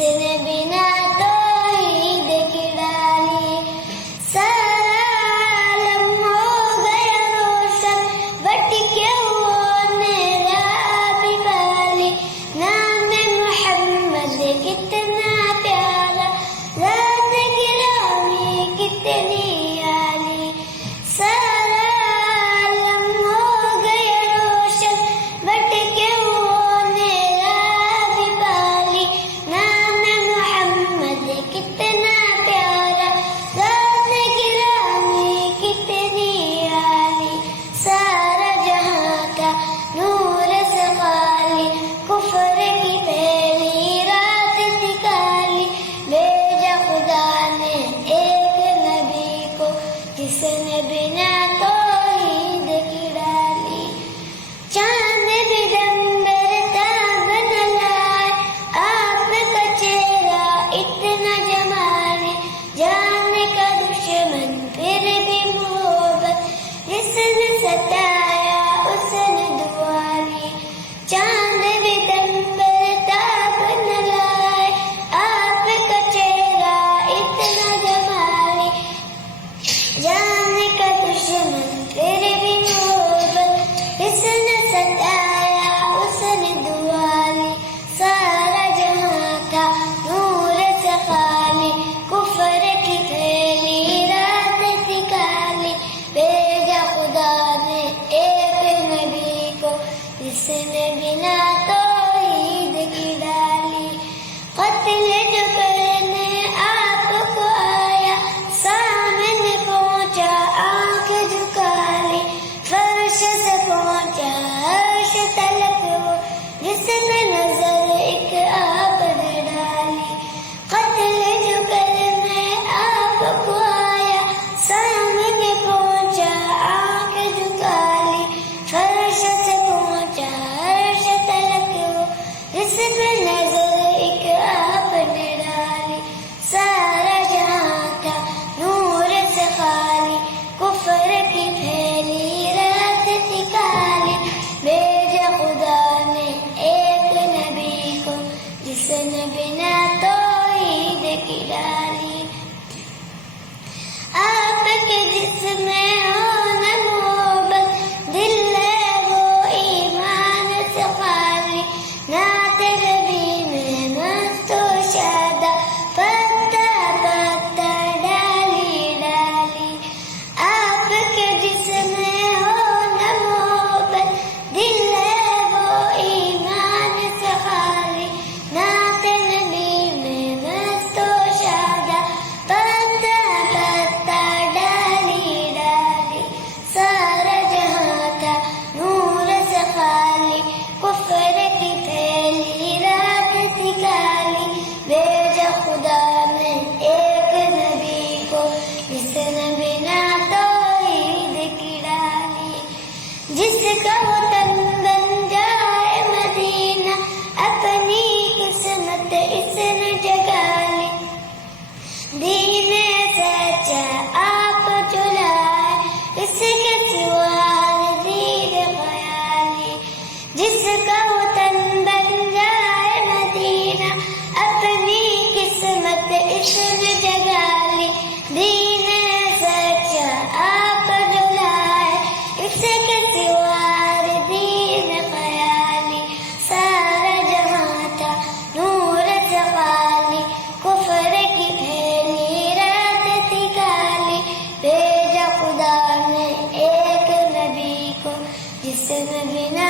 نے بنا توحید کی ڈالی. سارا عالم ہو گیا روشن, بٹ کے وہ میرا بھی پالی. نام محمد کتنا پیارا, ذات گرامی کتنی عالی. سارا عالم ہو گیا روشن, بٹ کے وہ میرا بھی پالی. نام محمد کتنا پیارا, ذات گرامی کتنی عالی. سارا جہاں کا نور سے خالی, کفر کی پہلی رات نکالی. بھیجا خدا نے ایک نبی کو, جس نے بنا توحید کی ڈالی. چاند بھی دم برتاب نہ لائے, آپ کا چہرہ اتنا جمالی. جان کا دشمن پھر بھی محبت, جس نے ستایا اس نے دعا لی. چاند بھی دم برتاب نہ لائے, آپ کا چہرہ اتنا جمالی. جان کا دشمن پھر بھی محبت, جس نے ستایا اس نے دعا لی. سارا جہاں کا نور سے خالی, کفر کی پھیلی رات نکالی. بھیجا خدا نے ایک نبی کو, جس نے بنا توحید کی ڈالی. قتل جو کرنے آپ کو آیا, سامنے پہنچا آنکھ جھکا لی. فرش سے پہنچا عرش تلک وہ, جس نے نظر ایک آپ نے ڈالی. قتل جو کرنے آپ کو آیا, سامنے پہنچا آنکھ جھکا لی. فرش سے پہنچا عرش تلک وہ, جس نے نظر ایک آپ نے ڈالی. سارا جہاں کا نور سے خالی, کفر کی پھیلی رات نکالی. بھیجا خدا نے ایک نبی کو, جس نے بنا توحید کی ڈالی. آپ کے جسم میں ہو نہ محبت, دل ہے وہ ایمان سے خالی. نعت نبی میں مست و شادہ, پتا پتا ڈالی ڈالی. آپ کے جسم میں ہو نہ محبت, دل ہے وہ ایمان سے خالی. نعت نبی میں مست و شادہ, پتا پتا ڈالی ڈالی. سارا جہاں کا نور سے خالی, کفر کی پھیلی رات نکالی. بھیجا خدا نے ایک نبی کو, جس نے بنا توحید کی ڈالی. جس کا وطن بن جائے مدینہ, اپنی قسمت اس نے جگا لی. دین سچا آپ جو لائے, اس کے سوا دین خیالی. جس کا وطن بن جائے مدینہ, اپنی قسمت اس نے جگا لی. دین سچا آپ جو لائے, اس کے سوا دین خیالی. سارا جہاں تھا نور سے خالی, کفر کی پھیلی رات نکالی. بھیجا خدا نے ایک نبی کو, جس نے بنا